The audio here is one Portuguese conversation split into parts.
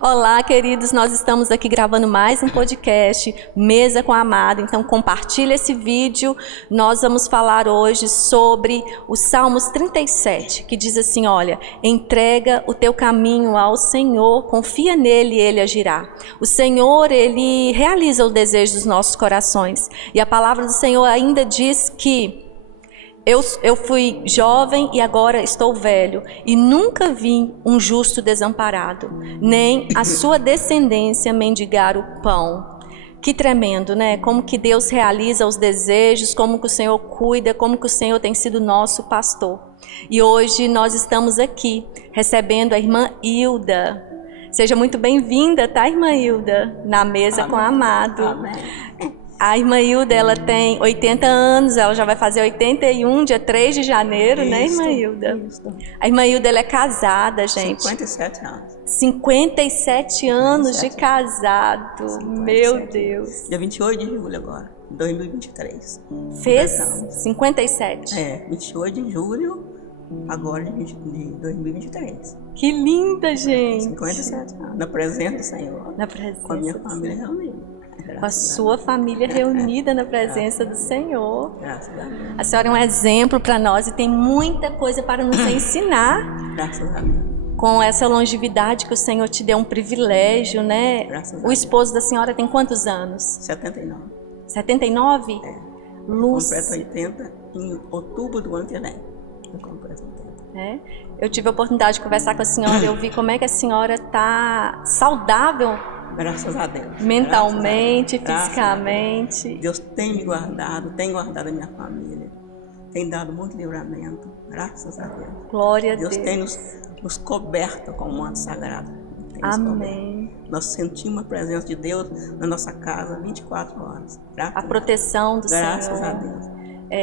Olá, queridos, nós estamos aqui gravando mais um podcast, Mesa com a Amado, então compartilha esse vídeo. Nós vamos falar hoje sobre o Salmos 37, que diz assim, olha, entrega o teu caminho ao Senhor, confia nele e ele agirá. O Senhor, ele realiza o desejo dos nossos corações, e a palavra do Senhor ainda diz que eu fui jovem e agora estou velho, e nunca vi um justo desamparado, nem a sua descendência mendigar o pão. Que tremendo, né? Como que Deus realiza os desejos, como que o Senhor cuida, como que o Senhor tem sido nosso pastor. E hoje nós estamos aqui, recebendo a irmã Hilda. Seja muito bem-vinda, tá, irmã Hilda? Na Mesa com a Amado. Amém. A irmã Hilda, ela tem 80 anos, ela já vai fazer 81, dia 3 de janeiro, né, irmã Hilda? Isso. A irmã Hilda, ela é casada, gente. 57 anos. 57 anos de casado, 57. Meu Deus. Dia 28 de julho agora, 2023. Fez Completamos. 57. 28 de julho, agora de 2023. Que linda, gente. 57 anos, na presença do Senhor. Na presença Com a minha do família Senhor. reunida. Com a sua família reunida na presença do Senhor. Graças a Deus. A senhora é um exemplo para nós e tem muita coisa para nos ensinar. Graças a Deus. Com essa longevidade que o Senhor te deu um privilégio, né? Graças a O Deus. esposo da senhora tem quantos anos? 79. 79? Luz. Completo 80 em outubro do ano que vem. Eu completo 80. É. Eu tive a oportunidade de conversar com a senhora, eu vi como é que a senhora está saudável Graças a Deus. mentalmente, Graças a Deus. fisicamente. Deus tem me guardado, tem guardado a minha família, tem dado muito livramento, graças a Deus. Glória a Deus Deus. tem nos coberto com o manto sagrado. Tem nos coberto. Amém. Nós sentimos a presença de Deus na nossa casa 24 horas. Graças A proteção do Graças Senhor. a Deus.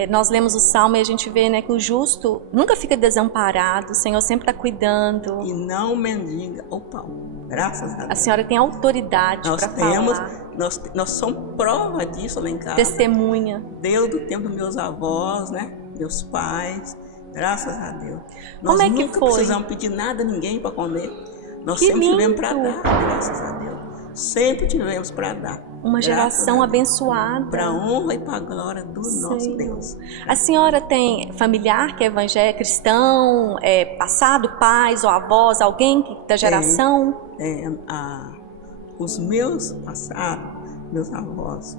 Nós lemos o Salmo e a gente vê, né, que o justo nunca fica desamparado, o Senhor sempre está cuidando. E não mendiga o pão. Graças a Deus. A senhora tem autoridade Nós para temos, falar. nós somos prova disso lá em casa. Testemunha. Desde o tempo dos meus avós, né? Meus pais, graças a Deus. Como Nós é que nunca foi? precisamos pedir nada a ninguém para comer. Nós Que sempre tivemos lindo! para dar, graças a Deus. Sempre tivemos para dar. Uma geração abençoada. Para a honra e para a glória do nosso Senhor. Deus. A senhora tem familiar que é evangélico, cristão, passado, pais ou avós, alguém da geração? Os meus passados, meus avós,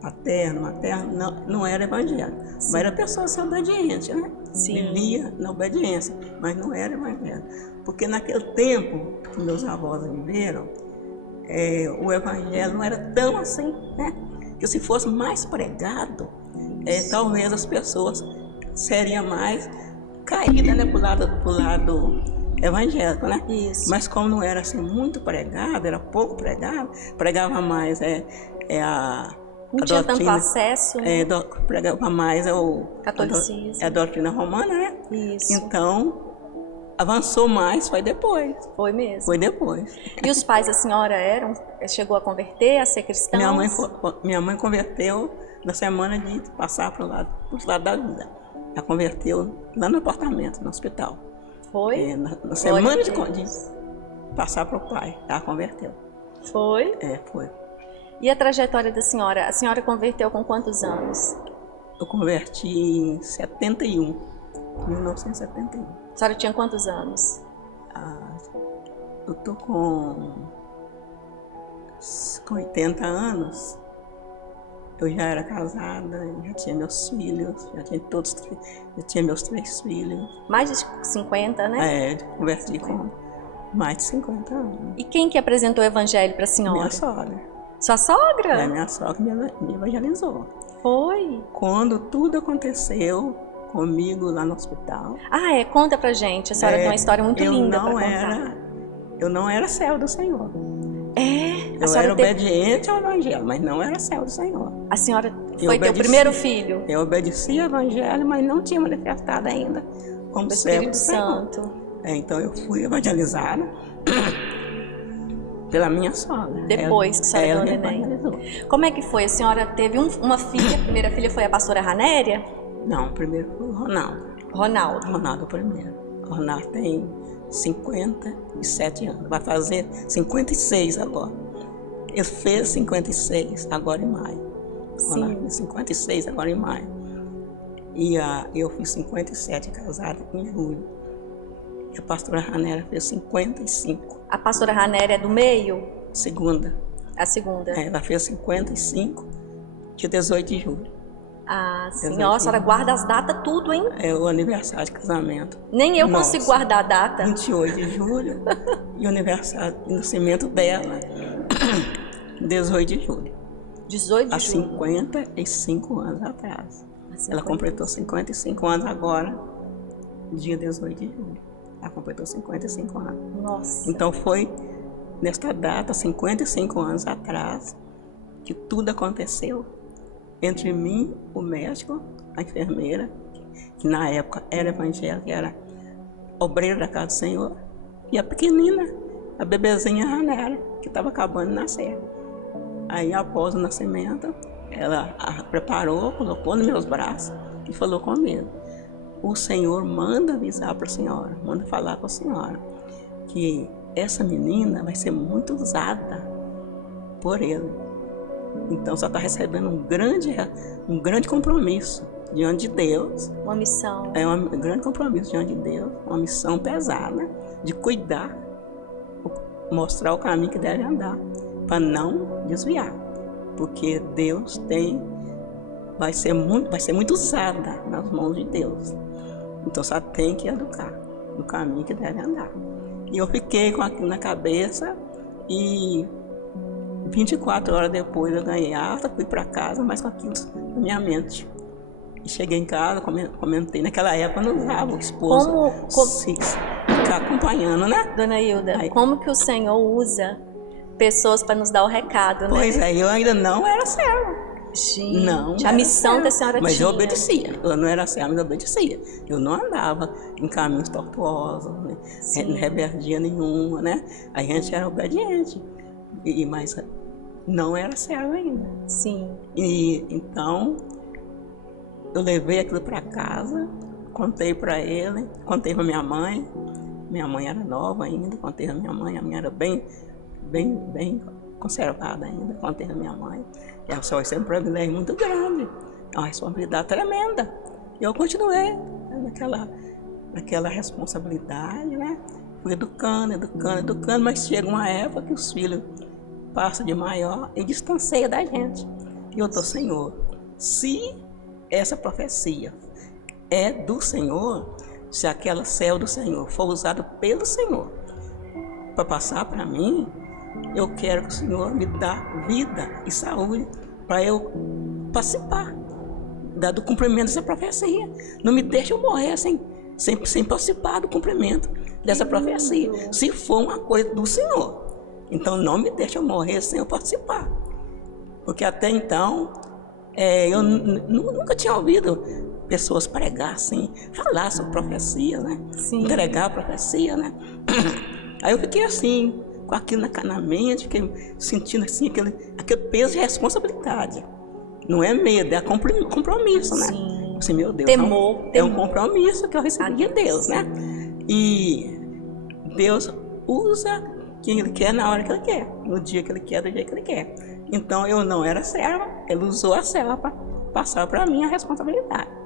paterno, materno, não era evangélico. Mas era pessoa assim, obediente, né? Sim. Vivia na obediência, mas não era evangélico. Porque naquele tempo que meus avós viveram, o evangelho não era tão assim, né? Que se fosse mais pregado, talvez as pessoas seriam mais caídas, né, pro lado evangélico, né? Isso. Mas como não era assim muito pregado, era pouco pregado, pregava mais Não tinha tanto acesso, né? pregava mais Catolicismo. a doutrina romana, né? Isso. Então avançou mais, foi depois. Foi mesmo. Foi depois. E os pais da senhora chegou a converter, a ser cristãos? Minha mãe converteu na semana de passar para o lado da vida. Ela converteu lá no apartamento, no hospital. Foi? Na semana de passar para o pai, ela converteu. Foi? Foi. E a trajetória da senhora? A senhora converteu com quantos anos? Eu converti em 1971. A senhora tinha quantos anos? Eu tô com 80 anos. Eu já era casada, já tinha meus filhos, já tinha meus 3 filhos. Mais de 50, né? Converti com mais de 50 anos. E quem que apresentou o evangelho para a senhora? Minha sogra. Sua sogra? Minha sogra me evangelizou. Foi? Quando tudo aconteceu comigo lá no hospital. Conta pra gente. A senhora tem uma história muito linda para contar. Eu não era serva do Senhor. A Eu era obediente ao evangelho, mas não era serva do Senhor. A senhora foi teu primeiro filho? Eu obedecia ao evangelho, mas não tinha manifestado ainda como serva do Santo. Então eu fui evangelizada pela minha sogra. Depois que a senhora deu neném. Como é que foi? A senhora teve uma filha, a primeira filha foi a pastora Ranéria? Não, primeiro foi o Ronaldo. Ronaldo primeiro. O Ronaldo tem 57 anos. Vai fazer 56 agora. Ele fez 56 agora em maio. Sim. 56 agora em maio. E eu fiz 57 casada em julho. E a pastora Ranera fez 55. A pastora Ranera é do meio? Segunda. A segunda. Ela fez 55, dia 18 de julho. Ah, sim. Nossa, a senhora guarda as datas tudo, hein? É o aniversário de casamento. Nem eu consigo guardar a data. 28 de julho e o aniversário de nascimento dela, 18 de julho. 18 de há julho. 55 anos atrás. Ela completou 55 anos agora, dia 18 de julho. Ela completou 55 anos. Nossa. Então foi nesta data, 55 anos atrás, que tudo aconteceu entre mim, o médico, a enfermeira, que na época era evangélica, era obreira da casa do Senhor, e a pequenina, a bebezinha Ranera, que estava acabando de nascer. Aí, após o nascimento, ela a preparou, colocou nos meus braços e falou comigo: o Senhor manda avisar para a senhora, manda falar com a senhora, que essa menina vai ser muito usada por ele. Então, você está recebendo um grande compromisso diante de Deus. Uma missão. É um grande compromisso diante de Deus, uma missão pesada de cuidar, mostrar o caminho que deve andar, para não desviar, porque Deus vai ser muito usada nas mãos de Deus. Então, só tem que educar no caminho que deve andar. E eu fiquei com aquilo na cabeça e 24 horas depois eu ganhei alta, fui para casa, mas com aquilo na minha mente. E cheguei em casa, comentei, naquela época eu não usava o esposo ficar acompanhando, né? Dona Hilda, como que o Senhor usa pessoas para nos dar o recado, né? Pois é, eu ainda não era serva. Gente, não, a missão que a senhora mas tinha. eu obedecia. Eu não era serva, mas eu obedecia. Eu não andava em caminhos tortuosos, né? Rebeldia nenhuma, né? A gente era obediente, mas não era serva ainda. Sim. E então eu levei aquilo para casa, contei para ele, contei para minha mãe. Minha mãe era nova ainda, contei para minha mãe. A minha era bem conservada ainda, contei para minha mãe. Ela só vai ser um privilégio muito grande, é uma responsabilidade tremenda. E eu continuei naquela responsabilidade, né? Fui educando, mas chega uma época que os filhos passam de maior e distanciam da gente. E eu estou, Senhor, se essa profecia é do Senhor, se aquela céu do Senhor for usada pelo Senhor para passar para mim, eu quero que o Senhor me dê vida e saúde para eu participar do cumprimento dessa profecia. Não me deixe eu morrer sem participar do cumprimento dessa profecia. Se for uma coisa do Senhor, então não me deixe eu morrer sem eu participar. Porque até então, eu nunca tinha ouvido pessoas pregar assim, falar sobre profecia, né? Sim. Entregar a profecia, né? Aí eu fiquei assim, com aquilo na mente, fiquei sentindo assim, aquele peso de responsabilidade. Não é medo, é compromisso, né? Sim. Assim, meu Deus, temor. É um compromisso que eu recebi de Deus, né? E Deus usa quem Ele quer na hora que Ele quer, no dia que Ele quer, do dia que Ele quer. Então eu não era serva, Ele usou a serva para passar para mim a responsabilidade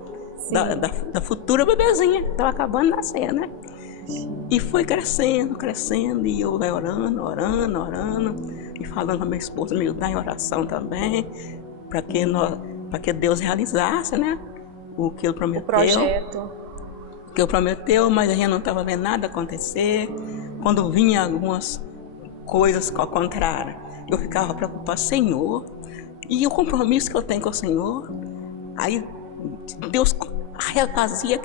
da futura bebezinha que estava acabando de nascer, né? E foi crescendo, e eu orando, e falando com a minha esposa, me ajudar em oração também, para que Deus realizasse, né? O que Ele prometeu. O projeto. O que Ele prometeu, mas a gente não estava vendo nada acontecer. Quando vinha algumas coisas ao contrário, eu ficava preocupada, Senhor, e o compromisso que eu tenho com o Senhor. Aí Deus fazia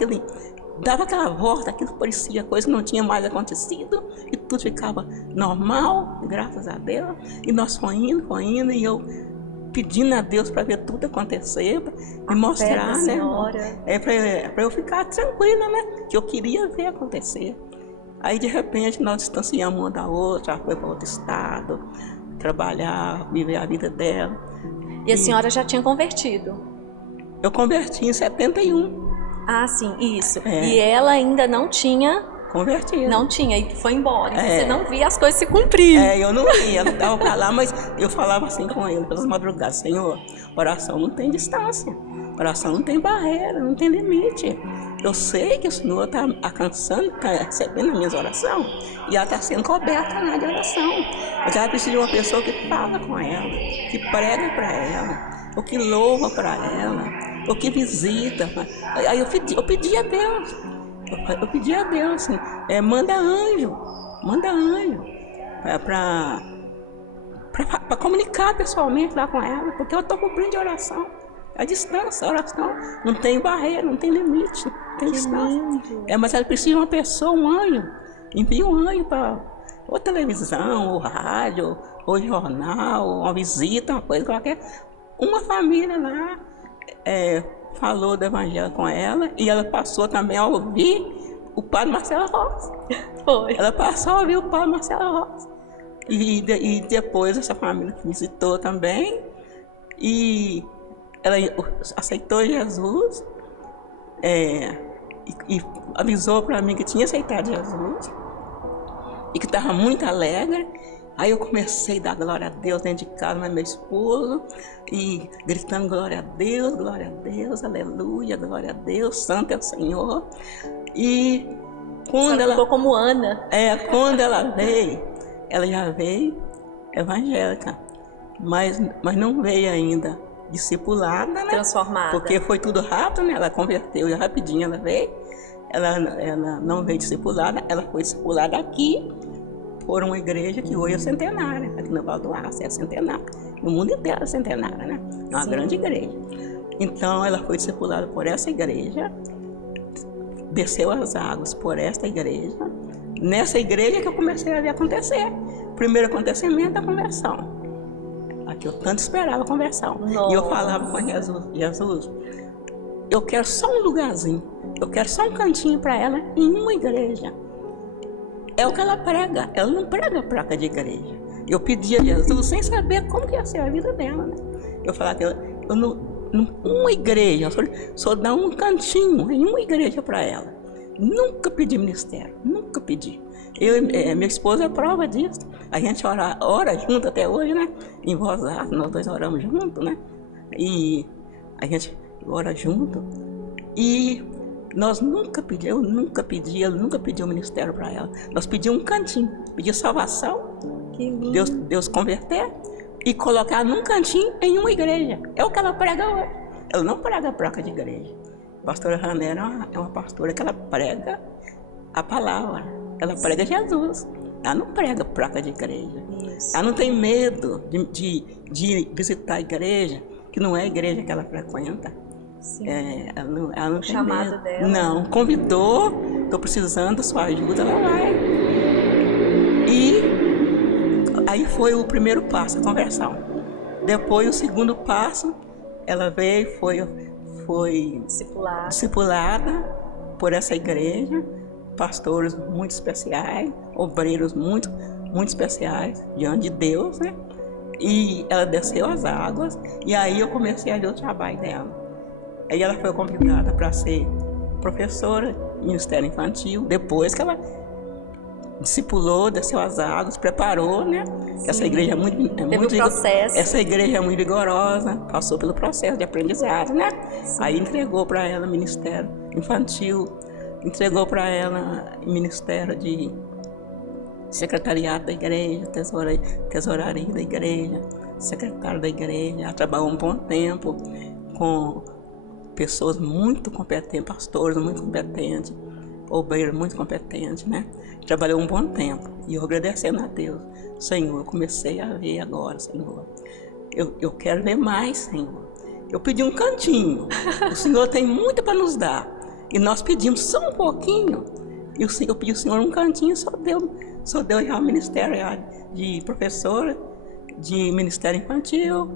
dava aquela volta, aquilo parecia coisa que não tinha mais acontecido, e tudo ficava normal, graças a Deus, e nós foi indo, e eu pedindo a Deus para ver tudo acontecer, para me mostrar, né? Para eu ficar tranquila, né? Que eu queria ver acontecer. Aí de repente nós distanciamos uma da outra, ela foi para outro estado, trabalhar, viver a vida dela. E a senhora já tinha convertido? Eu converti em 71. Ah, sim, isso. E ela ainda não tinha Convertida. Não tinha, e foi embora. E É. você não via as coisas se cumprirem. Eu não ia, não dava pra lá, mas eu falava assim com ele pelas madrugadas: Senhor, oração não tem distância, oração não tem barreira, não tem limite. Eu sei que o Senhor está alcançando, está recebendo as minhas orações e ela está sendo coberta lá de oração. Mas ela precisa de uma pessoa que fala com ela, que prega para ela, ou que louva para ela, ou que visita. Aí eu pedi a Deus. Eu pedi a Deus assim, manda anjo para comunicar pessoalmente lá com ela, porque eu estou cumprindo de oração. A distância, a oração não tem barreira, não tem limite, não tem distância. Mas ela precisa de uma pessoa, um anjo. Envia um anjo para ou televisão, ou rádio, ou jornal, uma visita, uma coisa qualquer. Uma família lá falou do evangelho com ela e ela passou também a ouvir o padre Marcelo Rossi. Foi. Ela passou a ouvir o padre Marcelo Rossi. E depois essa família visitou também e ela aceitou Jesus e avisou para mim que tinha aceitado Jesus e que estava muito alegre. Aí eu comecei a dar glória a Deus dentro de casa, mas meu esposo, e gritando glória a Deus, aleluia, glória a Deus, santo é o Senhor. E quando ela ficou como Ana. Quando ela veio, ela já veio evangélica, mas não veio ainda discipulada, né? Transformada. Porque foi tudo rápido, né? Ela converteu e rapidinho ela veio. Ela não veio discipulada, ela foi discipulada aqui por uma igreja que hoje é centenária, aqui no Val do Aço é centenária, no mundo inteiro é centenária, né? É uma grande igreja. Então ela foi discipulada por essa igreja, desceu as águas por esta igreja. Nessa igreja que eu comecei a ver acontecer. O primeiro acontecimento é a conversão. A que eu tanto esperava a conversão. Nossa. E eu falava com Jesus, eu quero só um lugarzinho, eu quero só um cantinho para ela em uma igreja. É o que ela prega, ela não prega placa de igreja. Eu pedi a Jesus sem saber como que ia ser a vida dela, né? Eu falava que eu não uma igreja, só dar um cantinho em uma igreja para ela. Nunca pedi ministério, nunca pedi. Minha esposa é prova disso. A gente ora junto até hoje, né? Em voz alta, nós dois oramos junto, né? E a gente ora junto. E nós nunca pedimos, ele nunca pediu ministério para ela. Nós pedimos um cantinho, pedimos salvação, Deus converter e colocar num cantinho em uma igreja. É o que ela prega hoje. Ela não prega placa de igreja. A pastora Ranera é uma pastora que ela prega a palavra, ela prega Jesus. Ela não prega placa de igreja. Isso. Ela não tem medo de visitar a igreja, que não é a igreja que ela frequenta. Ela não tem chamado medo. Dela. Não, convidou, estou precisando da sua ajuda, ela vai. E aí foi o primeiro passo, a conversão. Depois o segundo passo, ela veio, foi discipulada por essa igreja, pastores muito especiais, obreiros muito especiais diante de Deus, né? E ela desceu as águas e aí eu comecei a ver o trabalho dela. Aí ela foi convidada para ser professora de Ministério Infantil, depois que ela discipulou, desceu as águas, preparou, né? Essa igreja essa igreja é muito vigorosa, passou pelo processo de aprendizado, né? Sim. Aí entregou para ela Ministério Infantil, entregou para ela Ministério de Secretariado da igreja, tesouraria da igreja, secretário da igreja. Ela trabalhou um bom tempo com pessoas muito competentes, pastores muito competentes, obreiros muito competentes, né? Trabalhou um bom tempo e eu agradecendo a Deus. Senhor, eu comecei a ver agora, Senhor. Eu quero ver mais, Senhor. Eu pedi um cantinho. O Senhor tem muito para nos dar. E nós pedimos só um pouquinho. E eu pedi ao Senhor um cantinho, só deu já o ministério de professora, de Ministério Infantil,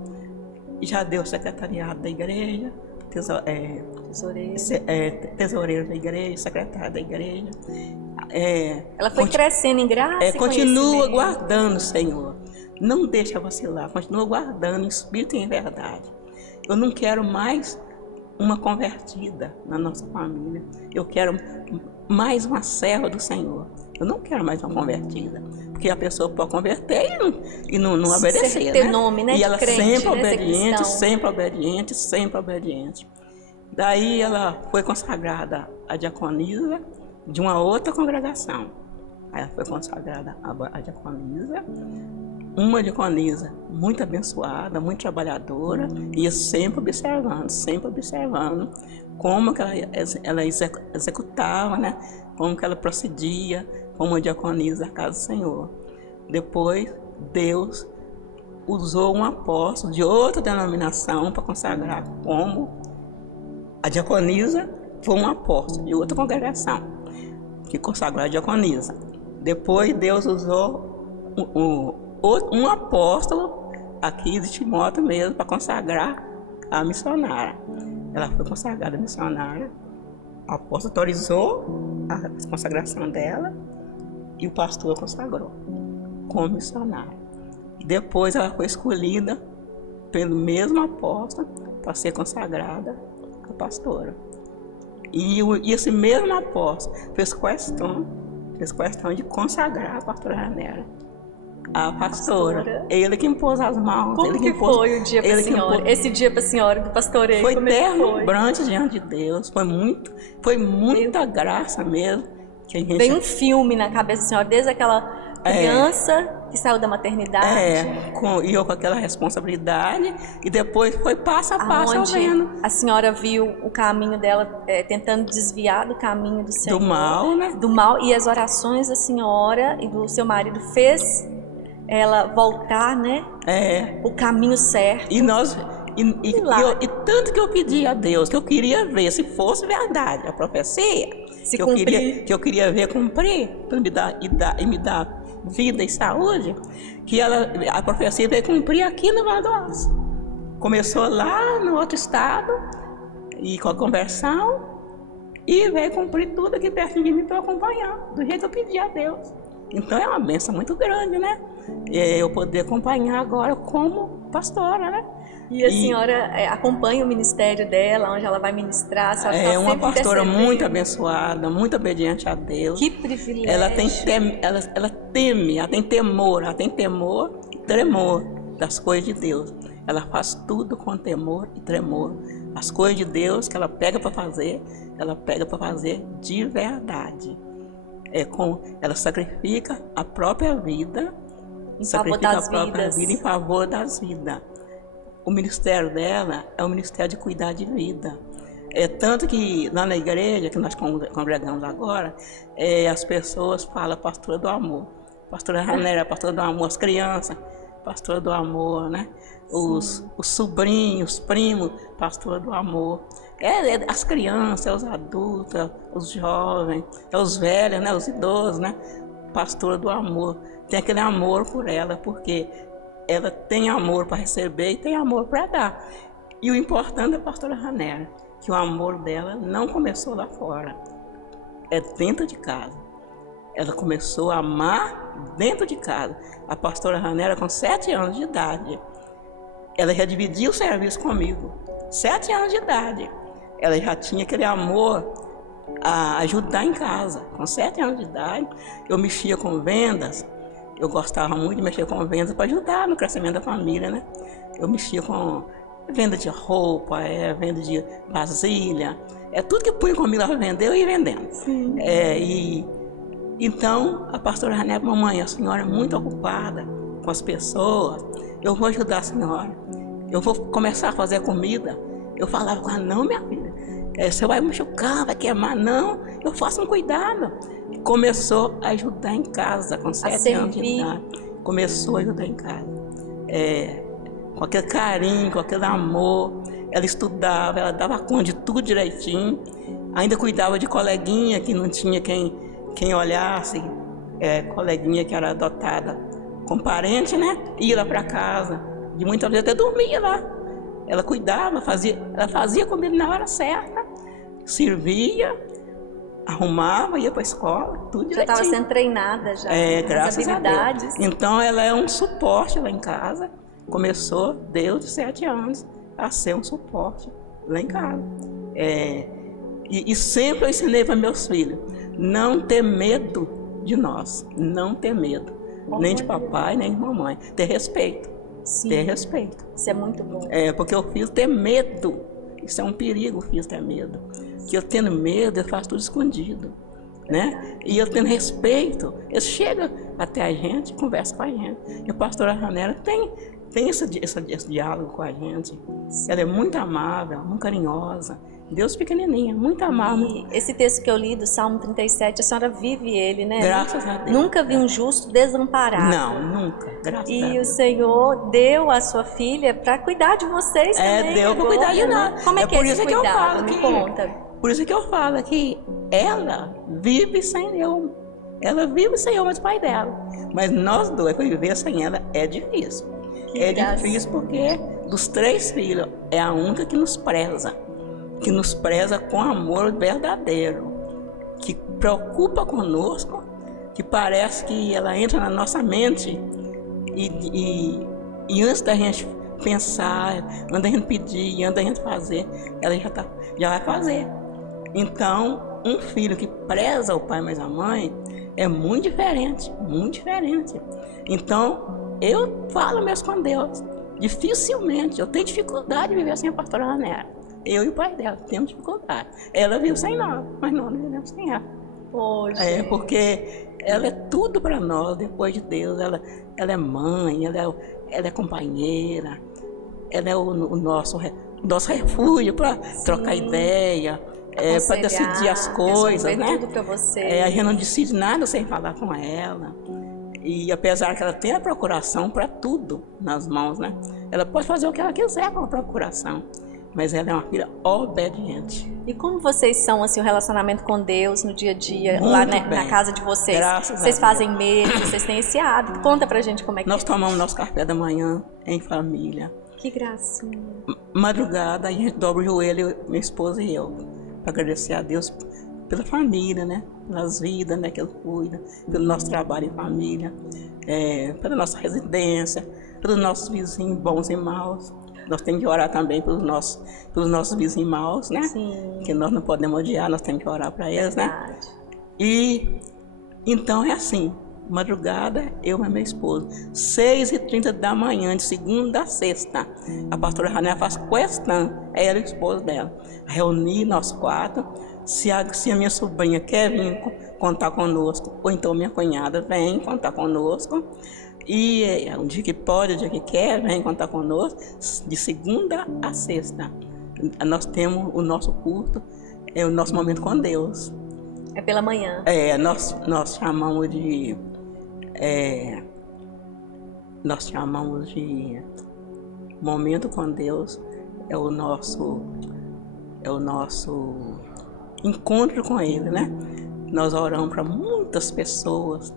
já deu o secretariado da igreja, tesoureiro da igreja, secretário da igreja. Ela foi crescendo em graça e continua guardando, Senhor. Não deixa vacilar, continua guardando em espírito e em verdade. Eu não quero mais uma convertida na nossa família. Eu quero mais uma serva do Senhor. Eu não quero mais uma convertida. Porque a pessoa pode converter e não obedecer, ter né? nome, né? E ela crente, sempre né? obediente, sempre obediente, sempre obediente. Daí ela foi consagrada a diaconisa de uma outra congregação. Aí ela foi consagrada a diaconisa, uma diaconisa muito abençoada, muito trabalhadora, e sempre observando como que ela executava, né? Como que ela procedia como diaconisa da casa do Senhor. Depois, Deus usou um apóstolo de outra denominação para consagrar como a diaconisa foi um apóstolo de outra congregação que consagrou a diaconisa. Depois, Deus usou um apóstolo aqui de Timóteo mesmo para consagrar a missionária. Ela foi consagrada missionária. O apóstolo autorizou a consagração dela e o pastor consagrou como missionária. Depois ela foi escolhida pelo mesmo apóstolo para ser consagrada a pastora. E esse mesmo apóstolo fez questão de consagrar a pastora Janera, a pastora. Ele que impôs as mãos. Como que foi o dia para a senhora? Esse dia para a senhora do pastoreio? Foi deslumbrante diante de Deus. Foi muita graça mesmo. Que a gente... Veio um filme na cabeça da senhora, desde aquela criança que saiu da maternidade. E eu com aquela responsabilidade. E depois foi passo a passo vendo. A senhora viu o caminho dela, tentando desviar do caminho do Senhor. Do mal, né? Do mal. E as orações da senhora e do seu marido fez ela voltar, né? O caminho certo. E tanto que eu pedi a Deus, que eu queria ver se fosse verdade a profecia, que eu queria ver cumprir, para me dar vida e saúde, que a profecia veio cumprir aqui no Vale do Aço. Começou lá no outro estado, e com a conversão, e veio cumprir tudo aqui perto de mim para eu acompanhar, do jeito que eu pedi a Deus. Então é uma bênção muito grande, né? Eu poder acompanhar agora como pastora, né? E a senhora acompanha o ministério dela, onde ela vai ministrar? É uma pastora muito abençoada, muito obediente a Deus. Que privilégio! Ela tem temor e tremor das coisas de Deus. Ela faz tudo com temor e tremor. As coisas de Deus que ela pega para fazer de verdade. Ela sacrifica a própria vida, em favor das vidas. O ministério dela é o ministério de cuidar de vida. Tanto que lá na igreja, que nós congregamos agora, as pessoas falam pastora do amor. Pastora Janera, pastora do amor, as crianças, pastora do amor, né? Os sobrinhos, os primos, pastora do amor. As crianças, os adultos, os jovens, os velhos, né? Os idosos, né? Pastora do amor. Tem aquele amor por ela, porque ela tem amor para receber e tem amor para dar. E o importante da pastora Janera, que o amor dela não começou lá fora, é dentro de casa. Ela começou a amar dentro de casa. A pastora Janera, com 7 anos de idade, ela já dividia o serviço comigo. 7 anos de idade. Ela já tinha aquele amor a ajudar em casa. Com 7 anos de idade, eu mexia com vendas. Eu gostava muito de mexer com vendas para ajudar no crescimento da família, né? Eu mexia com venda de roupa, venda de vasilha. Tudo que punha comigo para vender, eu ia vendendo. Então, a pastora Janera, mamãe, a senhora é muito ocupada com as pessoas. Eu vou ajudar a senhora. Eu vou começar a fazer comida. Eu falava com ela, não, minha filha, você vai machucar, vai queimar. Não, eu faço um cuidado. Começou a ajudar em casa, com 7 anos de idade. Começou a ajudar em casa. Com aquele carinho, com aquele amor. Ela estudava, ela dava conta de tudo direitinho. Ainda cuidava de coleguinha que não tinha quem olhasse. Coleguinha que era adotada com parente, né? Ia lá para casa. De muitas vezes até dormia lá. Ela cuidava, ela fazia comida na hora certa. Servia. Arrumava, ia para a escola, tudo direitinho. Já estava sendo treinada já. Graças a Deus. Então ela é um suporte lá em casa. Começou, Deus, de 7 anos, a ser um suporte lá em casa. E sempre eu ensinei para meus filhos, não ter medo de nós, não ter medo, nem de papai, nem de mamãe, ter respeito. Sim. Ter respeito. Isso é muito bom. Porque o filho ter medo, isso é um perigo, o filho ter medo. Que eu tendo medo, eu faço tudo escondido, né? E eu tendo respeito, ele chega até a gente, conversa com a gente. E a pastora Ranera tem esse diálogo com a gente. Ela é muito amável, muito carinhosa. Deus pequenininha, muito amável. E esse texto que eu li do Salmo 37, a senhora vive ele, né? Graças a Deus. Nunca vi um justo desamparado. Não, nunca. Graças a Deus. E o Senhor deu a sua filha para cuidar de vocês também. Deu para cuidar de nós. Como é que é esse cuidado? Me conta. Por isso que eu falo que ela vive sem eu. Ela vive sem eu, mas o pai dela. Mas nós dois, para viver sem ela, é difícil. Difícil porque dos 3 filhos, é a única que nos preza com amor verdadeiro, que preocupa conosco, que parece que ela entra na nossa mente e antes da gente pensar, antes da gente pedir, antes da gente fazer, ela já vai fazer. Então, um filho que preza o pai mais a mãe é muito diferente, muito diferente. Então, eu falo mesmo com Deus, dificilmente, eu tenho dificuldade de viver sem a pastora Ranera. Eu e o pai dela temos dificuldade. Ela viu sem nós, mas nós não vivemos sem ela. Porque ela é tudo para nós, depois de Deus. Ela é mãe, ela é companheira, ela é o nosso refúgio para trocar ideia, para decidir as coisas, né? Tudo para você. A gente não decide nada sem falar com ela. E apesar que ela tem a procuração para tudo nas mãos, né? Ela pode fazer o que ela quiser com a procuração. Mas ela é uma filha obediente. E como vocês são, assim, o relacionamento com Deus no dia a dia, muito lá bem. Na casa de vocês? Graças vocês fazem mesa, vocês têm esse hábito? Conta pra gente como é que nós tomamos nosso café da manhã em família. Que gracinha. Madrugada, a gente dobra o joelho, minha esposa e eu, para agradecer a Deus pela família, né? Pelas vidas, né, que Ele cuida, pelo nosso trabalho em família, pela nossa residência, pelos nossos vizinhos bons e maus. Nós temos que orar também pelos nossos vizinhos maus, né? Sim. Que nós não podemos odiar, nós temos que orar para eles, verdade. Né? E então é assim, madrugada, eu e minha esposa, 6h30 da manhã, de segunda a sexta, a pastora Ranera faz questão, ela e o esposo dela, reunir nós 4, se a minha sobrinha quer vir contar conosco, ou então minha cunhada vem contar conosco, e um dia que pode, um dia que quer, vem contar conosco, de segunda a sexta. Nós temos o nosso culto, o nosso momento com Deus. É pela manhã. Nós chamamos de momento com Deus, é o nosso encontro com Ele, né? Nós oramos para muitas pessoas,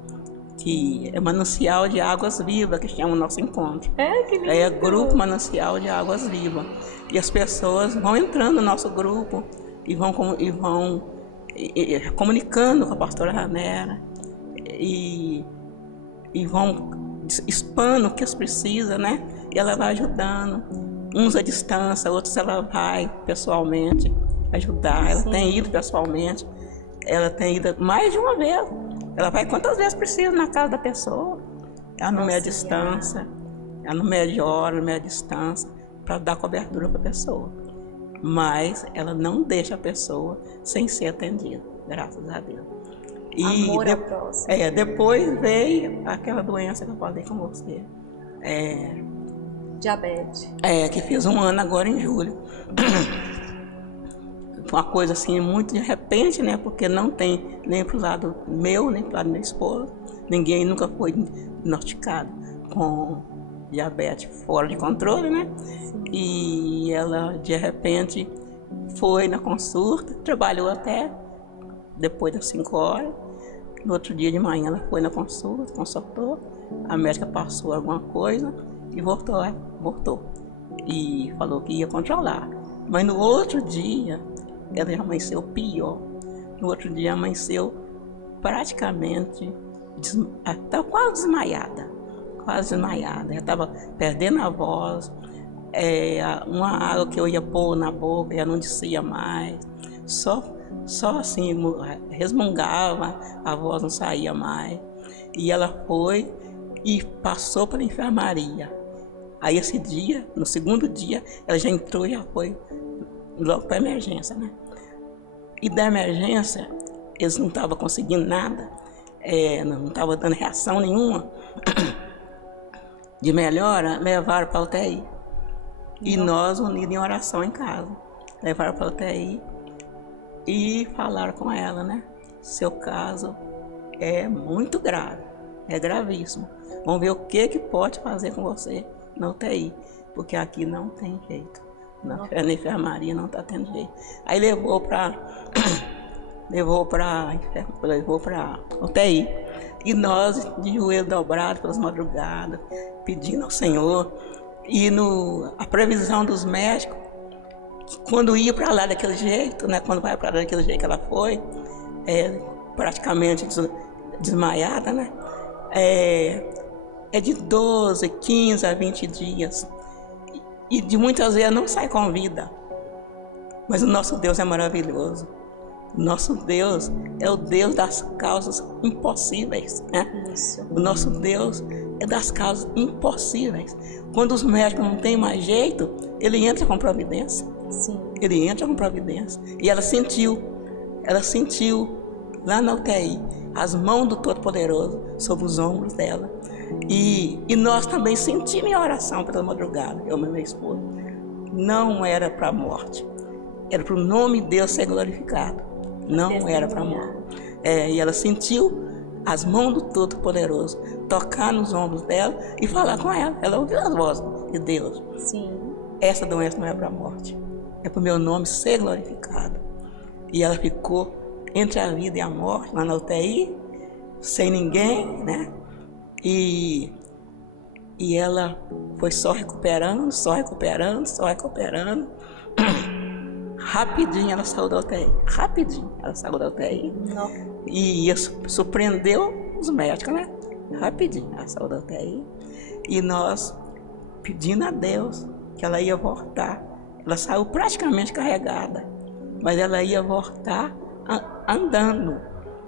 que é Manancial de Águas Vivas, que chama o nosso encontro. Que lindo. Grupo Manancial de Águas Vivas. E as pessoas vão entrando no nosso grupo e vão comunicando com a pastora Ranera e vão expondo o que eles precisam, né? E ela vai ajudando, uns à distância, outros ela vai pessoalmente ajudar. Ela tem ido pessoalmente, ela tem ido mais de uma vez. Ela vai quantas vezes precisa na casa da pessoa. Ela não mede a distância, ela não mede hora, não mede a distância, para dar cobertura para a pessoa. Mas ela não deixa a pessoa sem ser atendida, graças a Deus. E amor ao próximo. Depois veio aquela doença que eu falei com você. Diabetes. Que fiz 1 ano agora em julho. Foi uma coisa assim muito de repente, né? Porque não tem nem pro lado meu, nem pro lado do meu esposo. Ninguém nunca foi diagnosticado com diabetes fora de controle, né? Sim. E ela, de repente, foi na consulta, trabalhou até depois das 5 horas. No outro dia de manhã ela foi na consulta, consultou. A médica passou alguma coisa e voltou. E falou que ia controlar. Mas no outro dia, ela já amanheceu pior. No outro dia amanheceu praticamente, estava quase desmaiada. Ela estava perdendo a voz, uma água que eu ia pôr na boca, já não descia mais. Só assim, resmungava, a voz não saía mais. E ela foi e passou para a enfermaria. Aí esse dia, no segundo dia, ela já entrou e já foi logo para a emergência, né? E da emergência, eles não estavam conseguindo nada, não estavam dando reação nenhuma de melhora, levaram para a UTI. E nós, unidos em oração em casa, levaram para a UTI e falaram com ela, né? Seu caso é muito grave, é gravíssimo. Vamos ver o que pode fazer com você na UTI, porque aqui não tem jeito. Na enfermaria não está tendo jeito. Aí levou para UTI. E nós, de joelho dobrado pelas madrugadas, pedindo ao Senhor. E a previsão dos médicos, que quando ia para lá daquele jeito, né, quando vai para lá daquele jeito que ela foi, praticamente desmaiada, né, é de 12, 15 a 20 dias. E de muitas vezes não sai com vida. Mas o nosso Deus é maravilhoso. O nosso Deus é o Deus das causas impossíveis, né? Isso. O nosso Deus é das causas impossíveis. Quando os médicos não têm mais jeito, ele entra com providência. Sim. Ele entra com providência. E ela sentiu lá na UTI, as mãos do Todo-Poderoso sobre os ombros dela. E nós também sentimos em oração pela madrugada, eu e meu esposo. Não era para a morte, era para o nome de Deus ser glorificado. Não era para a morte. E ela sentiu as mãos do Todo-Poderoso tocar nos ombros dela e falar com ela. Ela ouviu as vozes de Deus. Sim. Essa doença não é para a morte, é para o meu nome ser glorificado. E ela ficou entre a vida e a morte, lá na UTI, sem ninguém, né? E ela foi só recuperando. Rapidinho ela saiu da UTI. Não. E isso surpreendeu os médicos, né? Rapidinho ela saiu da UTI. E nós pedindo a Deus que ela ia voltar. Ela saiu praticamente carregada, mas ela ia voltar andando.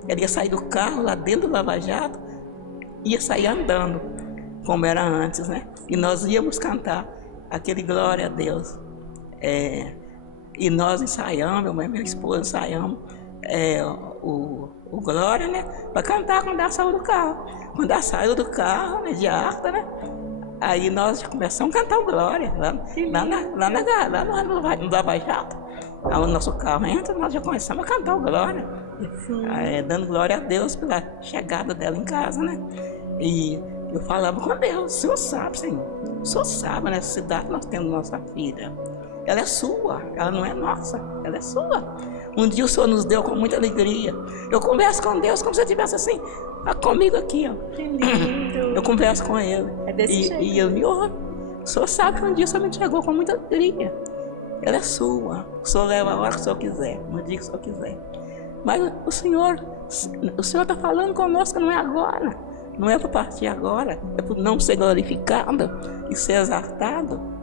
Ela ia sair do carro lá dentro do Lava Jato, ia sair andando, como era antes, né? E nós íamos cantar aquele glória a Deus. E nós ensaiamos, eu e meu esposo ensaiamos o glória, né? Para cantar quando ela saiu do carro. Quando ela saiu do carro, né, de harta, né? Aí nós começamos a cantar o glória, lá no Lava Jato. Aí o nosso carro entra, nós já começamos a cantar o glória. Dando glória a Deus pela chegada dela em casa, né? E eu falava com Deus, o Senhor sabe, Senhor. O Senhor sabe a necessidade que nós temos da nossa filha. Ela é sua, ela não é nossa, ela é sua. Um dia o Senhor nos deu com muita alegria. Eu converso com Deus como se eu estivesse assim, comigo aqui, ó. Que lindo. Eu converso com Ele. É desse jeito. E Ele me ouve. O Senhor sabe que um dia o Senhor me entregou com muita alegria. Ela é sua. O Senhor leva a hora que o Senhor quiser, no dia que o Senhor quiser. Mas o Senhor está falando conosco, não é agora. Não é para partir agora. É para não ser glorificado e ser exaltado.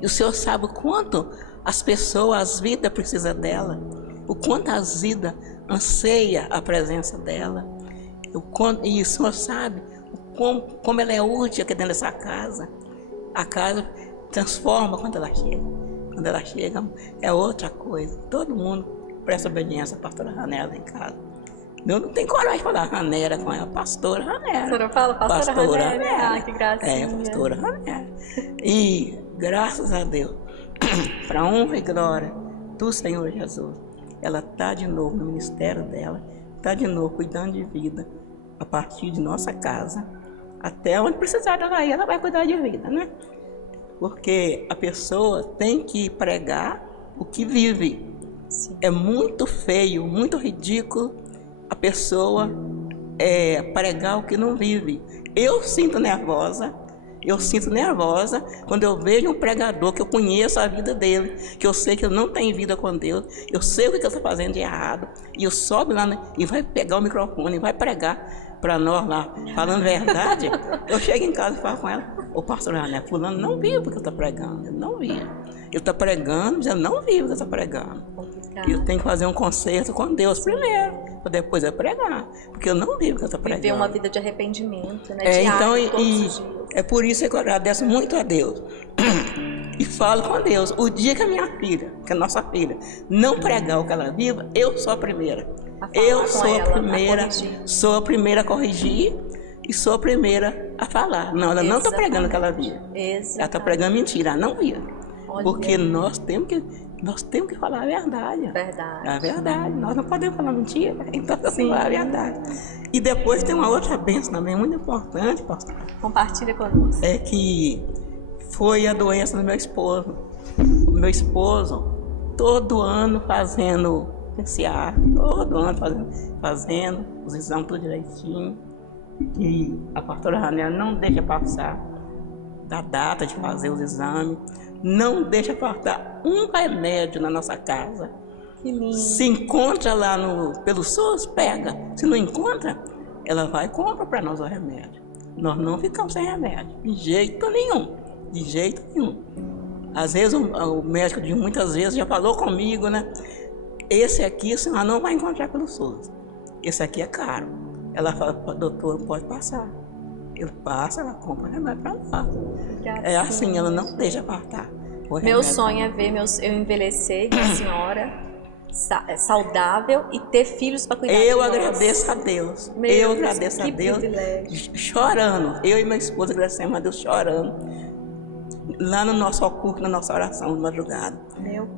E o Senhor sabe o quanto as pessoas, as vidas precisam dela. O quanto as vidas anseiam a presença dela. E o Senhor sabe como ela é útil aqui dentro dessa casa. A casa transforma quando ela chega. Quando ela chega é outra coisa. Todo mundo presta obediência à pastora Ranera em casa. Eu não tenho coragem de falar Ranera com ela, pastora Ranera. A senhora fala pastora Ranera? Ah, que gracinha. Pastora Ranera. E graças a Deus, para honra e glória do Senhor Jesus, ela está de novo no ministério dela, está de novo cuidando de vida a partir de nossa casa, até onde precisar dela ir, ela vai cuidar de vida, né? Porque a pessoa tem que pregar o que vive. Sim. É muito feio, muito ridículo a pessoa pregar o que não vive. Eu sinto nervosa quando eu vejo um pregador que eu conheço a vida dele, que eu sei que ele não tem vida com Deus, eu sei o que ele está fazendo de errado, e eu sobe lá, né, e vai pegar o microfone e vai pregar para nós lá, falando verdade, eu chego em casa e falo com ela, ô pastor Rané, fulano não viu porque eu estou pregando, ele não via. Ele está pregando, mas eu não vi o que eu estou pregando. Eu tenho que fazer um concerto com Deus primeiro, para depois eu pregar, porque eu não vi o que eu estou pregando. Viver uma vida de arrependimento, né? Então, é por isso que eu agradeço muito a Deus. E falo com Deus, o dia que a minha filha, que a nossa filha, não pregar o que ela viva, eu sou a primeira. Eu sou a primeira a corrigir e sou a primeira a falar. Não, ela não está pregando o que ela vive. Ela está pregando mentira, ela não vive. Porque nós temos que falar a verdade. A verdade. Nós não podemos falar mentira, então temos que falar a verdade. E depois tem uma outra bênção também, muito importante, pastor. Compartilha conosco. É que foi a doença do meu esposo. O meu esposo, todo ano fazendo PCA, todo ano fazendo os exames tudo direitinho. E a pastora Rané não deixa passar da data de fazer os exames, não deixa faltar um remédio na nossa casa. Que lindo. Se encontra lá pelo SUS, pega. Se não encontra, ela vai e compra para nós o remédio. Nós não ficamos sem remédio, de jeito nenhum. De jeito nenhum. Às vezes o médico de muitas vezes já falou comigo, né? Esse aqui a senhora não vai encontrar pelo SUS. Esse aqui é caro. Ela fala, doutor, pode passar. Ele passa, ela compra remédio para nós. É assim, ela não deixa faltar. Meu sonho é ver eu envelhecer e a senhora saudável e ter filhos para cuidar de nós. Eu agradeço a Deus. Eu agradeço a Deus. Chorando. Eu e minha esposa agradecemos a Deus chorando. Lá no nosso oculto, na nossa oração de madrugada.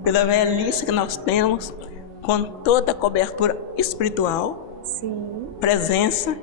Pela velhice que nós temos, com toda a cobertura espiritual, presença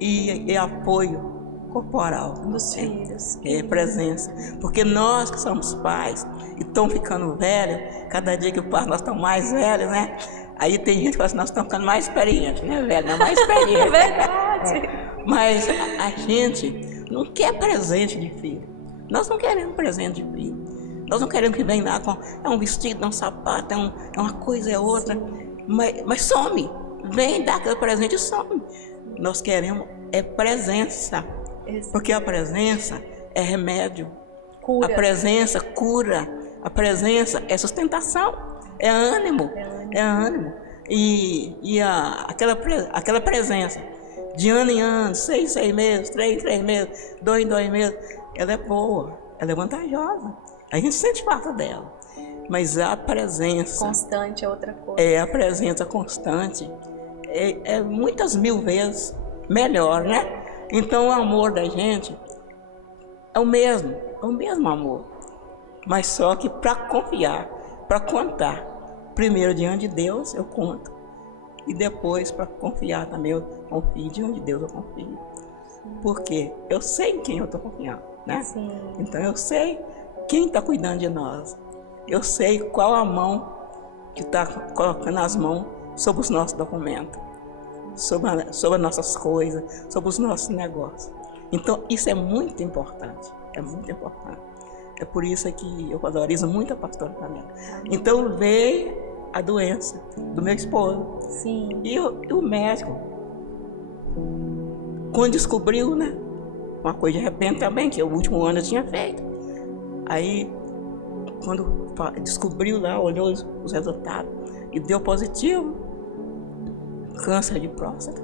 e apoio corporal dos filhos. Presença. Porque nós que somos pais e estamos ficando velhos, cada dia que passa nós estamos mais velhos, né? Aí tem gente que fala assim, nós estamos ficando mais experientes, né, velho? Não, mais experientes. Verdade. Mas a gente não quer presente de filho. Nós não queremos presente de filho. Nós não queremos que venha lá com um vestido, um sapato, uma coisa é outra. Mas some. Vem dar aquele presente e some. Nós queremos presença. Porque a presença é remédio. Cura. A presença cura. A presença é sustentação. É ânimo. E aquela presença de ano em ano, 6 meses, 3 meses, 2 meses, ela é boa, ela é vantajosa. A gente sente falta dela. Mas a presença constante é outra coisa. A presença constante é muitas mil vezes melhor, né? Então o amor da gente é o mesmo amor. Mas só que para confiar, para contar, primeiro diante de Deus eu conto. E depois para confiar também eu confio, diante de Deus eu confio. Porque eu sei em quem eu estou confiando, né? Sim. Então eu sei quem está cuidando de nós. Eu sei qual a mão que está colocando as mãos sobre os nossos documentos, sobre as nossas coisas, sobre os nossos negócios. Então isso é muito importante, É por isso que eu valorizo muito a pastora Camila. Então veio a doença do meu esposo. Sim. E o médico, quando descobriu, né, uma coisa de repente também, que o último ano eu tinha feito. Aí, quando descobriu lá, olhou os resultados e deu positivo, câncer de próstata,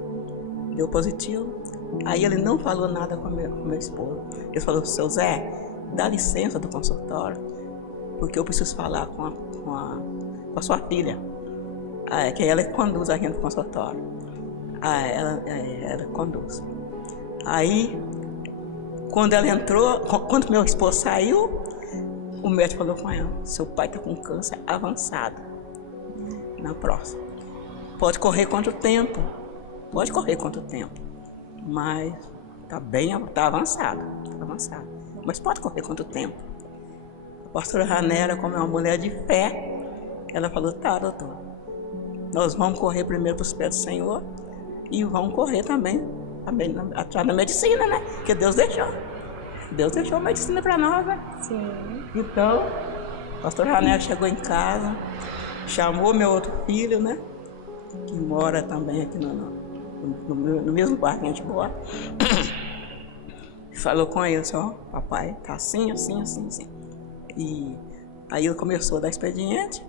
deu positivo. Aí ele não falou nada com meu esposo. Ele falou, seu Zé, dá licença do consultório, porque eu preciso falar com a sua filha, que ela conduz a gente no consultório. Ela conduz. Aí, quando ela entrou, quando meu esposo saiu, o médico falou com ela, seu pai está com câncer avançado na próstata. Pode correr quanto tempo? Mas está avançado. Mas pode correr quanto tempo? A pastora Ranera, como é uma mulher de fé, ela falou, tá, doutor, nós vamos correr primeiro para os pés do Senhor e vamos correr também atrás da medicina, né? Que Deus deixou. Deus deixou a medicina para nós, né? Sim. Então, a pastora Ranera chegou em casa, chamou meu outro filho, né? Que mora também aqui no mesmo quarto que a gente mora. Falou com ele, ó, papai, tá assim, assim, assim, assim. E aí ele começou a dar expediente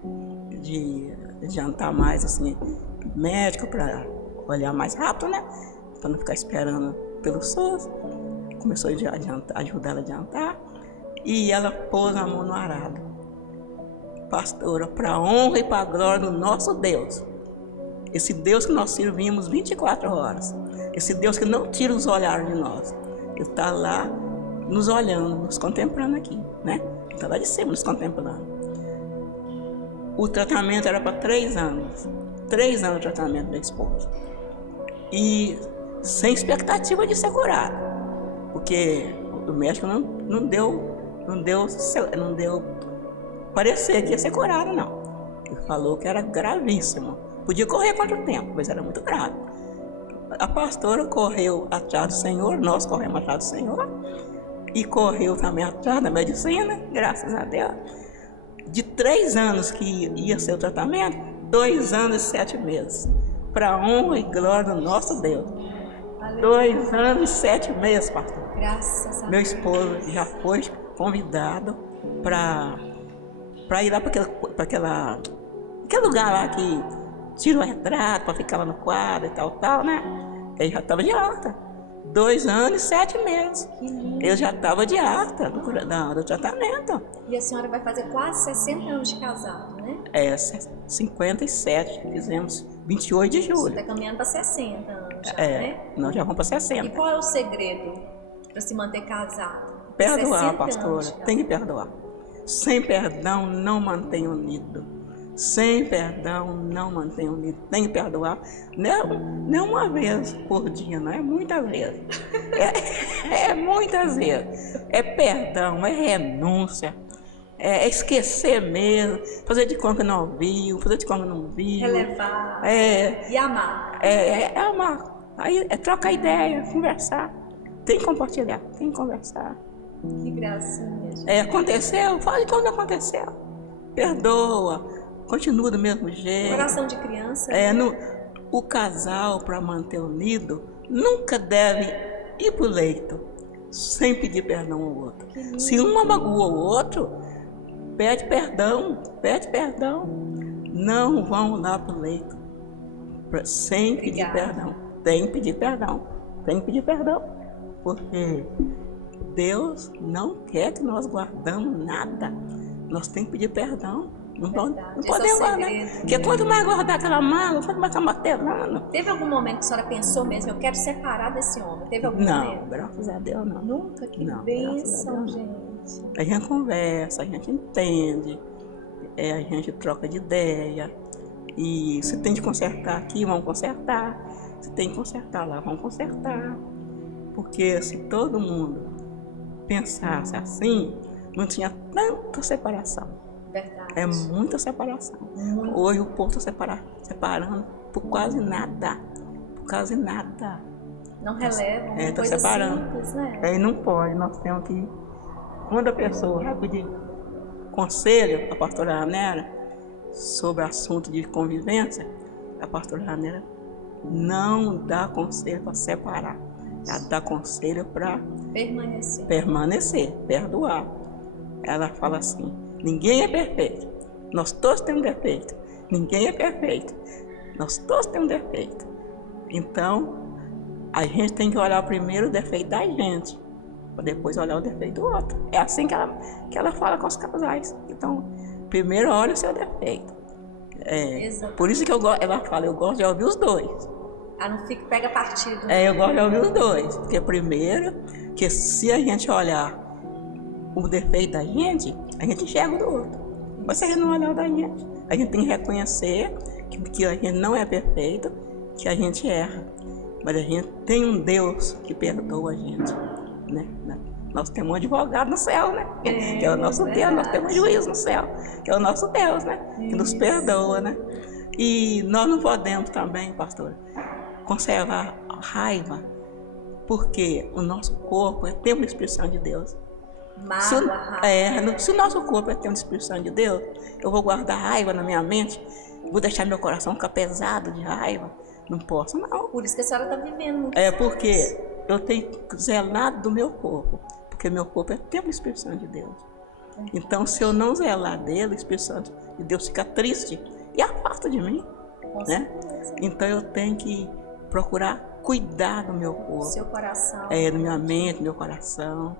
de adiantar mais, assim, médico para olhar mais rápido, né? Para não ficar esperando pelo SUS. Começou a ajudar ela a adiantar. E ela pôs a mão no arado. Pastora, para a honra e para a glória do nosso Deus. Esse Deus que nós servimos 24 horas. Esse Deus que não tira os olhares de nós. Ele está lá nos olhando, nos contemplando aqui, né? Ele está lá de cima nos contemplando. O tratamento era para 3 anos. 3 anos de tratamento da esposa. E sem expectativa de ser curado. Porque o médico não deu parecer que ia ser curado, não. Ele falou que era gravíssimo. Podia correr quanto tempo, mas era muito grave. A pastora correu atrás do Senhor, nós corremos atrás do Senhor, e correu também atrás da medicina, graças a Deus. De 3 anos que ia ser o tratamento, 2 anos e 7 meses. Para a honra e glória do nosso Deus. 2 anos e 7 meses, pastor. Graças a Deus. Meu esposo já foi convidado para ir lá para aquele lugar lá que tira o retrato para ficar lá no quadro e tal, né? Ele já estava de alta. 2 anos e 7 meses. Ele já estava de alta do tratamento. E a senhora vai fazer quase 60 anos de casado, né? 57. Fizemos 28 de julho. Você está caminhando para 60 anos já, né? Nós já vamos para 60. E qual é o segredo para se manter casado? Perdoar, pastora. Tem que perdoar. Sem perdão, não mantém unido. Sem perdão, não mantém unido. Tem que perdoar. Não uma vez por dia, não é muitas vezes. É muitas vezes. É perdão, é renúncia. É esquecer mesmo. Fazer de conta que não viu, fazer de conta que não viu. Relevar. E amar. Amar. Aí trocar ideia, conversar. Tem que compartilhar, tem que conversar. Que gracinha, gente. Aconteceu, fale quando aconteceu. Perdoa, continua do mesmo jeito. Coração de criança. O casal, para manter unido, nunca deve ir para o leito sem pedir perdão ao outro. Se uma magoou o outro, pede perdão. Não vão lá para o leito sem pedir perdão. Tem que pedir perdão. Porque Deus não quer que nós guardamos nada. Nós temos que pedir perdão. Não podemos guardar. Porque quanto mais guardar aquela mágoa, quanto mais ficar martelando. Teve algum momento que a senhora pensou mesmo, eu quero separar desse homem? Teve algum momento? Não, graças a Deus não. Nunca? Que bênção, gente. A gente conversa, a gente entende, a gente troca de ideia. E se tem de consertar aqui, vamos consertar. Se tem de consertar lá, vamos consertar. Porque se todo mundo pensasse assim, não tinha tanta separação. Verdade. É muita separação. Hoje o povo está separando por quase nada. Não relevam, tá coisa separando. simples, né? Aí não pode, nós temos que... Quando a pessoa vai pedir conselho à pastora Ranera sobre assunto de convivência, a pastora Ranera não dá conselho para separar. Ela dá conselho para permanecer, perdoar. Ela fala assim, ninguém é perfeito, nós todos temos defeito. Ninguém é perfeito, nós todos temos defeito. Então, a gente tem que olhar primeiro o defeito da gente, para depois olhar o defeito do outro. É assim que ela fala com os casais. Então, primeiro olha o seu defeito. Por isso que ela fala, eu gosto de ouvir os dois. Não pega partido. Né? Eu gosto de ouvir os dois. Porque primeiro, que se a gente olhar o defeito da gente, a gente enxerga o do outro. Mas se a gente não olhar o da gente, a gente tem que reconhecer que a gente não é perfeito, que a gente erra. Mas a gente tem um Deus que perdoa a gente. Né? Nós temos um advogado no céu, né? Que é o nosso Deus. Nós temos um juiz no céu, que é o nosso Deus, né? Que nos perdoa, né? E nós não podemos também, pastor, conservar a raiva, porque o nosso corpo é templo da expressão de Deus. Se o nosso corpo é templo da expressão de Deus, eu vou guardar raiva na minha mente, vou deixar meu coração ficar pesado de raiva. Não posso, não. Por isso que a senhora está vivendo muito. É porque eu tenho zelado do meu corpo, porque meu corpo é templo do Espírito Santo de Deus. Então, se eu não zelar dele, o Espírito Santo de Deus fica triste e afasta de mim, né? Então, eu tenho que procurar cuidar do meu corpo, seu coração, da minha mente, do meu coração,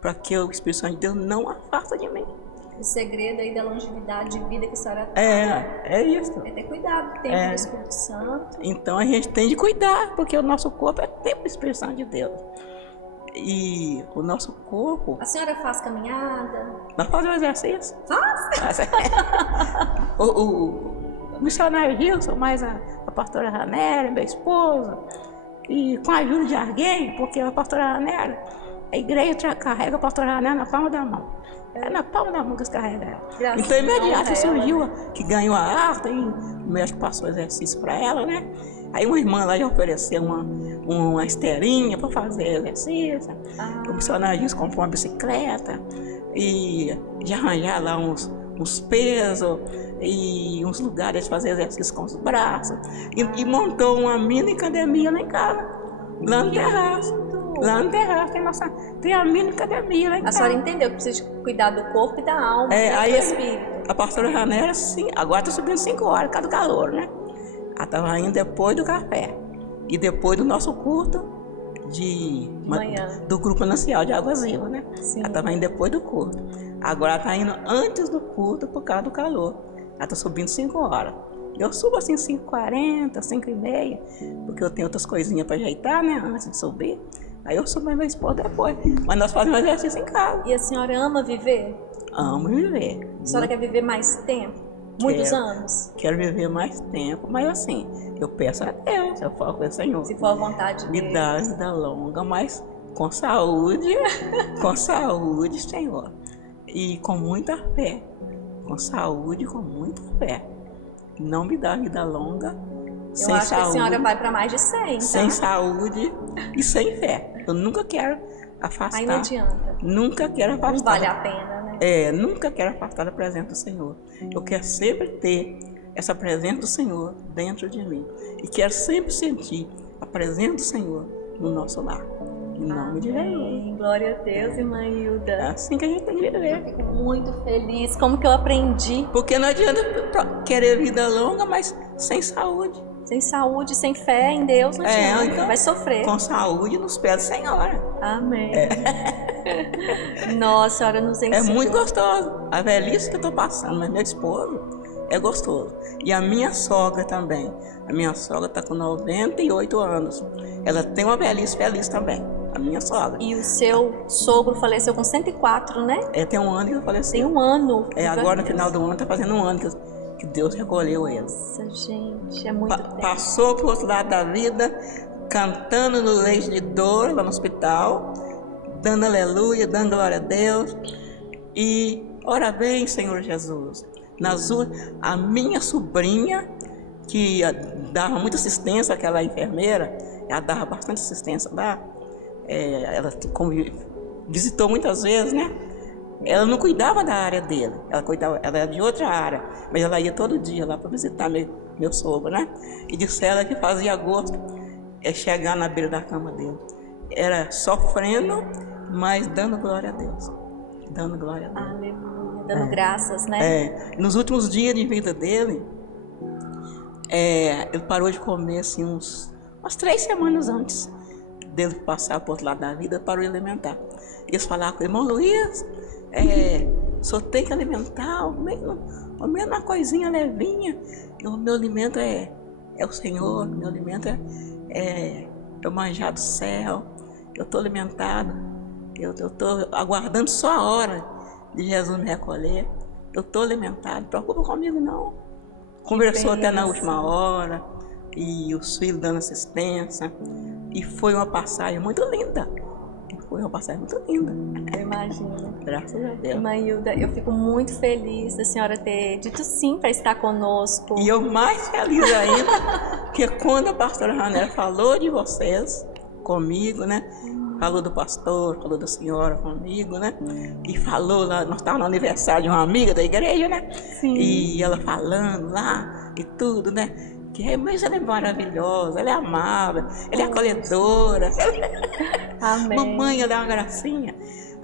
para que o Espírito Santo de Deus não afasta de mim. O segredo aí da longevidade de vida que a senhora tem é isso. É ter cuidado do tempo do Espírito Santo. Então, a gente tem de cuidar, porque o nosso corpo é templo do Espírito Santo de Deus. E o nosso corpo... A senhora faz caminhada? Nós fazemos exercício. Faz? O missionário Gilson, mais a pastora Ranera, minha esposa, e com a ajuda de alguém, porque a pastora Ranera, a igreja carrega a pastora Ranera na palma da mão. É na palma da mão que eles carregam ela. Então, imediato surgiu, que ganhou a arte, e o médico passou exercício para ela, né? Aí uma irmã lá já ofereceu uma esteirinha para fazer exercício. O missionário Gilson comprou uma bicicleta e de arranjar lá uns pesos e uns lugares de fazer exercício com os braços. E montou uma mini academia lá em casa, lá no terraço. Lá no terraço tem a mini academia lá em casa. A senhora entendeu que precisa cuidar do corpo e da alma, aí do espírito. A pastora Ranera, sim, agora está subindo 5 horas, por causa do calor, né? Ela estava indo depois do café e depois do nosso culto do grupo nacional de Águas Vivas, né? Sim. Ela estava indo depois do culto. Agora ela está indo antes do culto por causa do calor. Ela está subindo 5 horas. Eu subo assim 5h40, 5h30, porque eu tenho outras coisinhas para ajeitar, né? Antes de subir. Aí eu subo meu esposo depois. Mas nós fazemos exercício em casa. E a senhora ama viver? Amo viver. A senhora quer viver mais tempo? Muitos anos? Quero viver mais tempo, mas assim, eu peço a Deus, eu falo com o Senhor. Se for a vontade dele. Me dá vida longa, mas com saúde, Senhor. E com muita fé. Com saúde, com muita fé. Não me dá vida longa. Eu acho que a senhora vai para mais de 100, tá? Sem saúde e sem fé. Eu nunca quero afastar. Aí não adianta. Nunca quero afastar. Não vale a pena, né? Nunca quero afastar da presença do Senhor. Eu quero sempre ter essa presença do Senhor dentro de mim. E quero sempre sentir a presença do Senhor no nosso lar. Em nome de Jesus. Glória a Deus, irmã Hilda. É assim que a gente tem que viver. Eu fico muito feliz. Como que eu aprendi? Porque não adianta querer vida longa, mas sem saúde. Sem saúde, sem fé em Deus, não adianta. Então, vai sofrer. Com saúde nos pés do Senhor. Amém. Nossa, a senhora nos ensinou. É muito gostoso. A velhice que eu estou passando, mas meu esposo é gostoso. E a minha sogra também. A minha sogra está com 98 anos. Ela tem uma velhice feliz também. A minha sogra. E o seu sogro faleceu com 104, né? Tem um ano que ele faleceu. Tem um ano. Agora no final do ano está fazendo um ano que Deus recolheu ele. Nossa, gente, é muito tempo. Passou para o outro lado da vida, cantando no leite de dor, lá no hospital, dando aleluia, dando glória a Deus. E, ora bem, Senhor Jesus, a minha sobrinha, que dava muita assistência àquela enfermeira, ela dava bastante assistência lá, ela visitou muitas vezes, né? Ela não cuidava da área dele, ela era de outra área, mas ela ia todo dia lá para visitar meu sogro, né? E disseram que fazia gosto chegar na beira da cama dele. Era sofrendo, mas dando glória a Deus. Dando glória a Deus. Aleluia, dando graças, né? Nos últimos dias de vida dele, ele parou de comer assim umas 3 semanas antes dele passar para o outro lado da vida, parou de alimentar. Eles falavam com o irmão Luiz, só tem que alimentar, ao menos uma coisinha levinha. O meu alimento é o Senhor, meu alimento é o manjar do céu. Eu estou alimentado, eu estou aguardando só a hora de Jesus me recolher. Eu estou alimentado, não preocupa comigo não. Conversou até na última hora, e os filhos dando assistência, e foi uma passagem muito linda. Foi uma passagem muito linda. Eu imagino. Graças a Deus. Irmã Hilda, eu fico muito feliz da senhora ter dito sim para estar conosco. E eu mais feliz ainda, que quando a pastora Ranera falou de vocês comigo, né? Falou do pastor, falou da senhora comigo, né? E falou lá, nós estávamos no aniversário de uma amiga da igreja, né? Sim. E ela falando lá e tudo, né? Mas ela é maravilhosa, ela é amável, ela é acolhedora. Amém. Mamãe, ela é uma gracinha.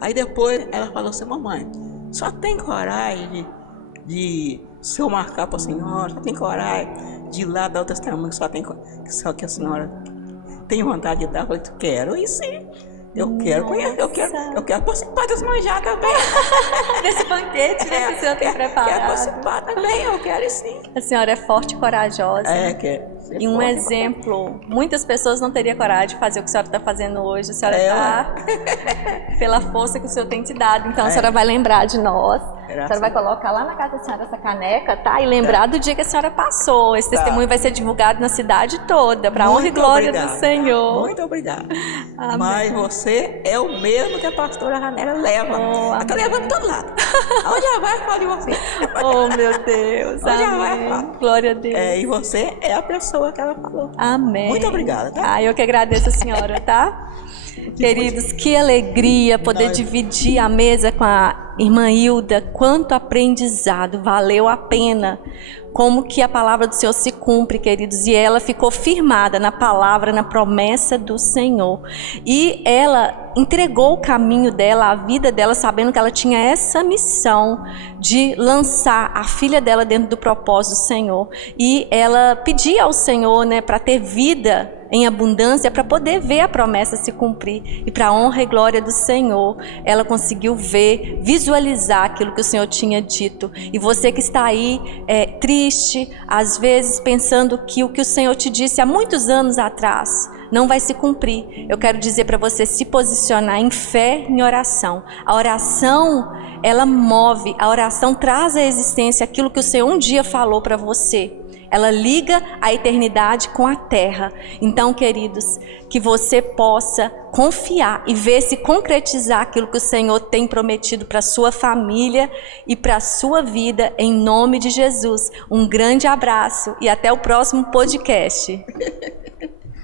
Aí depois ela falou assim, mamãe, só tem coragem de se eu marcar para a senhora, só tem coragem de ir lá dar o testemunho, só que a senhora tem vontade de dar. Eu falei, quero, e sim. Eu quero conhecer, eu quero participar das manjadas também. Desse banquete, né, que o senhor tem preparado. Quero participar também, eu quero sim. A senhora é forte e corajosa. Quero. E um exemplo, muitas pessoas não teriam coragem de fazer o que a senhora está fazendo hoje. A senhora está pela força que o senhor tem te dado. Então a senhora vai lembrar de nós. A senhora vai colocar lá na casa da senhora essa caneca, tá? E lembrar do dia que a senhora passou. Esse testemunho vai ser divulgado na cidade toda, para a honra e glória do Senhor. Muito obrigada. Mas você é o mesmo que a pastora Ranera leva. Ela está levando todo lado. Onde ela vai, fala de você. Oh, meu Deus. Onde ela vai, fala. Glória a Deus. E você é a pessoa que ela falou. Amém. Muito obrigada, tá? Eu que agradeço a senhora, tá? Queridos, que alegria poder dividir a mesa com a irmã Hilda. Quanto aprendizado, valeu a pena. Como que a palavra do Senhor se cumpre, queridos. E ela ficou firmada na palavra, na promessa do Senhor. E ela entregou o caminho dela, a vida dela, sabendo que ela tinha essa missão de lançar a filha dela dentro do propósito do Senhor. E ela pedia ao Senhor, né, para ter vida em abundância, para poder ver a promessa se cumprir. E para a honra e glória do Senhor, ela conseguiu ver, visualizar aquilo que o Senhor tinha dito. E você que está aí triste, às vezes pensando que o que o Senhor te disse há muitos anos atrás não vai se cumprir, eu quero dizer para você se posicionar em fé, em oração. A oração, ela move, a oração traz à existência aquilo que o Senhor um dia falou para você. Ela liga a eternidade com a terra. Então, queridos, que você possa confiar e ver se concretizar aquilo que o Senhor tem prometido para a sua família e para a sua vida, em nome de Jesus. Um grande abraço e até o próximo podcast.